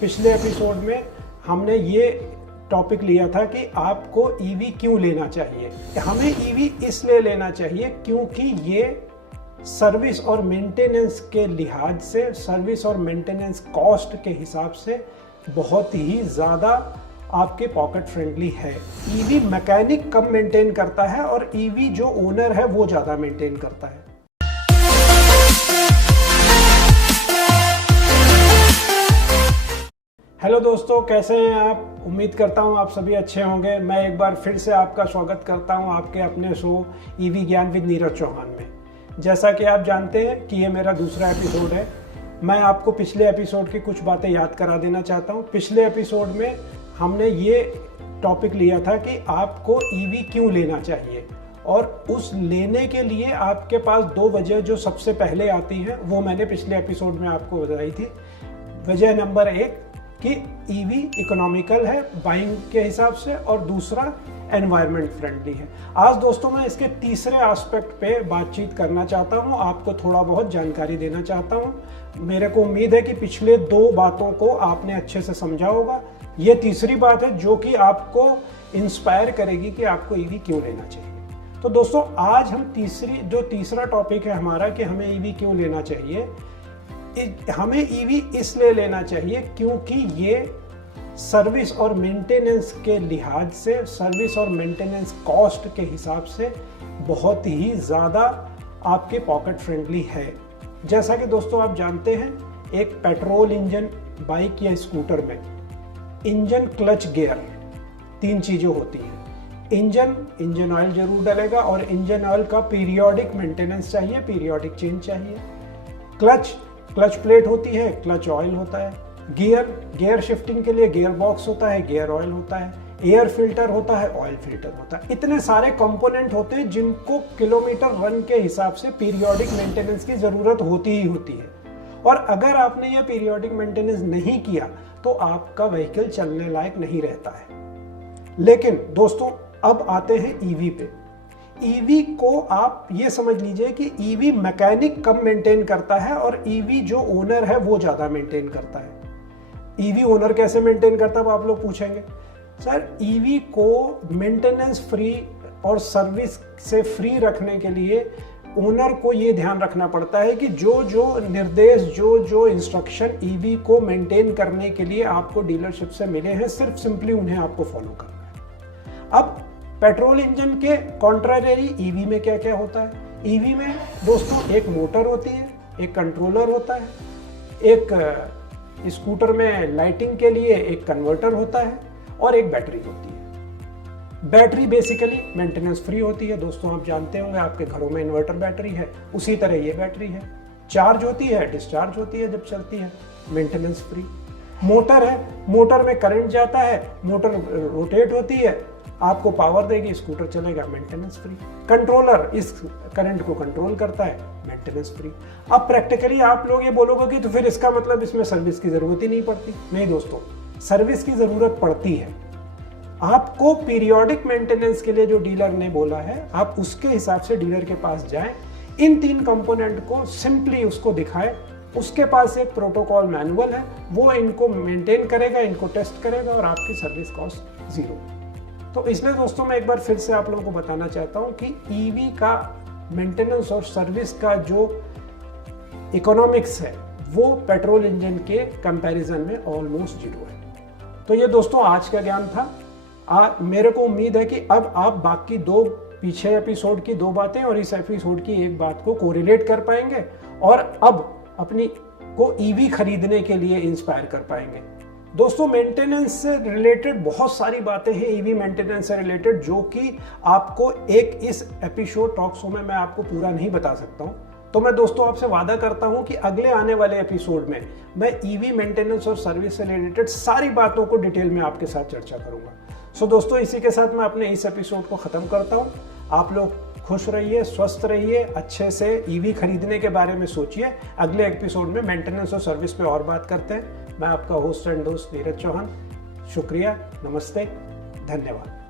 पिछले एपिसोड में हमने ये टॉपिक लिया था कि आपको ईवी क्यों लेना चाहिए। हमें ईवी इसलिए लेना चाहिए क्योंकि ये सर्विस और मेंटेनेंस के लिहाज से, सर्विस और मेंटेनेंस कॉस्ट के हिसाब से बहुत ही ज़्यादा आपके पॉकेट फ्रेंडली है। ईवी मैकेनिक कम मेंटेन करता है और ईवी जो ओनर है वो ज़्यादा मेंटेन करता है। हेलो दोस्तों, कैसे हैं आप? उम्मीद करता हूं आप सभी अच्छे होंगे। मैं एक बार फिर से आपका स्वागत करता हूं आपके अपने शो ईवी ज्ञान विद नीरज चौहान में। जैसा कि आप जानते हैं कि ये मेरा दूसरा एपिसोड है। मैं आपको पिछले एपिसोड की कुछ बातें याद करा देना चाहता हूं। पिछले एपिसोड में हमने ये टॉपिक लिया था कि आपको ईवी क्यों लेना चाहिए, और उस लेने के लिए आपके पास दो वजह जो सबसे पहले आती हैं वो मैंने पिछले एपिसोड में आपको बताई थी। वजह नंबर एक कि ईवी इकोनॉमिकल है बाइंग के हिसाब से, और दूसरा एनवायरनमेंट फ्रेंडली है। आज दोस्तों मैं इसके तीसरे एस्पेक्ट पे बातचीत करना चाहता हूं, आपको थोड़ा बहुत जानकारी देना चाहता हूं। मेरे को उम्मीद है कि पिछले दो बातों को आपने अच्छे से समझा होगा। ये तीसरी बात है जो कि आपको इंस्पायर करेगी कि आपको ईवी क्यों लेना चाहिए। तो दोस्तों आज हम तीसरा टॉपिक है हमारा कि हमें ईवी क्यों लेना चाहिए। हमें ईवी इसलिए लेना चाहिए क्योंकि ये सर्विस और मेंटेनेंस के लिहाज से, सर्विस और मेंटेनेंस कॉस्ट के हिसाब से बहुत ही ज़्यादा आपके पॉकेट फ्रेंडली है। जैसा कि दोस्तों आप जानते हैं, एक पेट्रोल इंजन बाइक या स्कूटर में इंजन, क्लच, गियर, तीन चीज़ें होती हैं। इंजन ऑयल जरूर डलेगा और इंजन ऑयल का पीरियोडिक मेंटेनेंस चाहिए, पीरियोडिक चेंज चाहिए। क्लच प्लेट होती है, क्लच ऑयल होता है। गियर शिफ्टिंग के लिए गियर बॉक्स होता है, गियर ऑयल होता है। एयर फिल्टर होता है, ऑयल फिल्टर होता है। इतने सारे कंपोनेंट होते हैं जिनको किलोमीटर रन के हिसाब से पीरियोडिक मेंटेनेंस की जरूरत होती ही होती है। और अगर आपने ये पीरियोडिक मेंटेनेंस नहीं किया तो आपका व्हीकल चलने लायक नहीं रहता है। लेकिन दोस्तों अब आते हैं ईवी पे। ईवी को आप ये समझ लीजिए कि ईवी मैकेनिक कम मेंटेन करता है और ईवी जो ओनर है वो ज्यादा मेंटेन करता है। ईवी ओनर कैसे मेंटेन करता है आप लोग पूछेंगे। सर, ईवी को मेंटेनेंस फ्री और सर्विस से फ्री रखने के लिए ओनर को ये ध्यान रखना पड़ता है कि जो जो निर्देश, जो इंस्ट्रक्शन ईवी को मेंटेन करने के लिए आपको डीलरशिप से मिले हैं, सिर्फ सिंपली उन्हें आपको फॉलो करना है। अब पेट्रोल इंजन के कॉन्ट्रारी ईवी में क्या क्या होता है? ईवी में दोस्तों एक मोटर होती है, एक कंट्रोलर होता है, एक स्कूटर में लाइटिंग के लिए एक कन्वर्टर होता है, और एक बैटरी होती है। बैटरी बेसिकली मेंटेनेंस फ्री होती है। दोस्तों आप जानते होंगे आपके घरों में इन्वर्टर बैटरी है, उसी तरह ये बैटरी है। चार्ज होती है, डिस्चार्ज होती है जब चलती है, मेंटेनेंस फ्री। मोटर है, मोटर में करंट जाता है, मोटर रोटेट होती है, आपको पावर देगी, स्कूटर चलेगा, मेंटेनेंस फ्री। कंट्रोलर इस करंट को कंट्रोल करता है, मेंटेनेंस फ्री। अब प्रैक्टिकली आप लोग ये बोलोगे कि तो फिर इसका मतलब इसमें सर्विस की जरूरत ही नहीं पड़ती। नहीं दोस्तों, सर्विस की जरूरत पड़ती है। आपको पीरियोडिक मेंटेनेंस के लिए जो डीलर ने बोला है, आप उसके हिसाब से डीलर के पास जाएं, इन तीन कंपोनेंट को सिंपली उसको दिखाएं। उसके पास एक प्रोटोकॉल मैनुअल है, वो इनको मेंटेन करेगा, इनको टेस्ट करेगा, और आपकी सर्विस कॉस्ट जीरो। तो इसलिए दोस्तों मैं एक बार फिर से आप लोगों को बताना चाहता हूं कि ईवी का मेंटेनेंस और सर्विस का जो इकोनॉमिक्स है वो पेट्रोल इंजन के कंपैरिजन में ऑलमोस्ट जीरो है। तो ये दोस्तों आज का ज्ञान था। मेरे को उम्मीद है कि अब आप बाकी दो पीछे एपिसोड की दो बातें और इस एपिसोड की एक बात को कोरिलेट कर पाएंगे, और अब अपनी को ईवी खरीदने के लिए इंस्पायर कर पाएंगे। दोस्तों मेंटेनेंस से रिलेटेड बहुत सारी बातें हैं, ईवी मेंटेनेंस से रिलेटेड, जो कि आपको एक इस एपिसोड टॉक शो में मैं आपको पूरा नहीं बता सकता हूं। तो मैं दोस्तों आपसे वादा करता हूं कि अगले आने वाले एपिसोड में मैं ईवी मेंटेनेंस और सर्विस से रिलेटेड सारी बातों को डिटेल में आपके साथ चर्चा करूंगा। सो दोस्तों इसी के साथ मैं अपने इस एपिसोड को खत्म करता हूं। आप लोग खुश रहिए, स्वस्थ रहिए, अच्छे से ईवी खरीदने के बारे में सोचिए। अगले एपिसोड में मेंटेनेंस और सर्विस पे और बात करते हैं। मैं आपका होस्ट एंड दोस्त नीरज चौहान। शुक्रिया, नमस्ते, धन्यवाद।